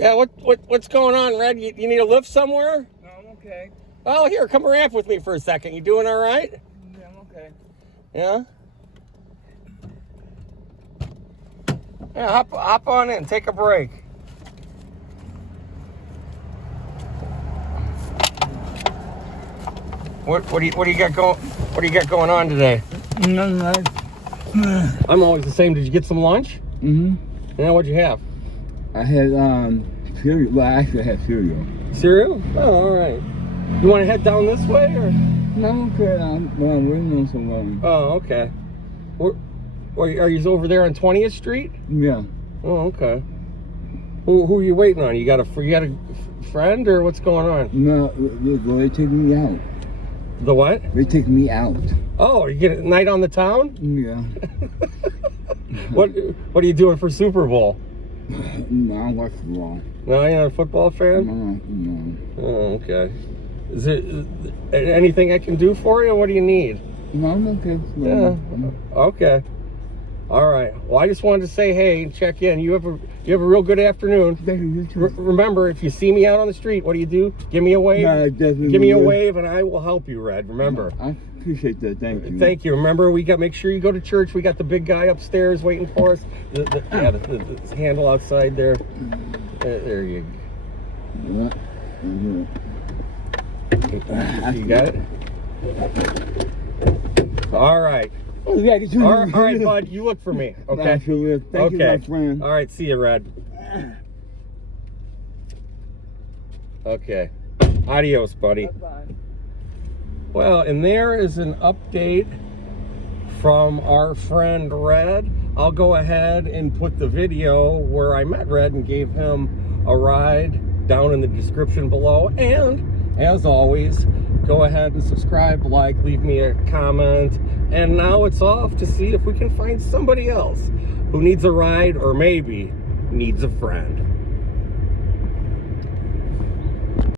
Yeah, what's going on, Red? You need a lift somewhere? No, I'm okay. Oh, here, come ramp with me for a second. You doing all right? Yeah, I'm okay. Yeah? Yeah, hop on in. Take a break. What do you got going on today? Nothing. I'm always the same. Did you get some lunch? Mm-hmm. Yeah, what'd you have? I had cereal. Well, I actually had cereal. Cereal? Oh, all right. You want to head down this way, or? No, I'm okay. I'm waiting on someone. Oh, okay. Are you over there on 20th Street? Yeah. Oh, okay. Who are you waiting on? You got a friend, or what's going on? No, they take me out. The what? They take me out. Oh, you get a night on the town? Yeah. What are you doing for Super Bowl? No, I don't watch football. No, you're not a football fan? No. Oh, okay. Is there anything I can do for you? What do you need? No, I'm okay. Yeah. Okay. All right. Well, I just wanted to say hey and check in. You have a real good afternoon. Thank you. Remember, if you see me out on the street, what do? Give me a wave. No, definitely. Give me a wave, and I will help you, Red. Remember. I appreciate that. Thank you. Thank you. Remember, make sure you go to church. We got the big guy upstairs waiting for us. The handle outside there. There you go. You got it? All right. Oh, yeah, all right, bud. You look for me, okay? Thank you, my friend. All right, see you, Red. Okay. Adios, buddy. Bye-bye. Well, and there is an update from our friend Red. I'll go ahead and put the video where I met Red and gave him a ride down in the description below. And as always, go ahead and subscribe, leave me a comment. And now it's off to see if we can find somebody else who needs a ride or maybe needs a friend.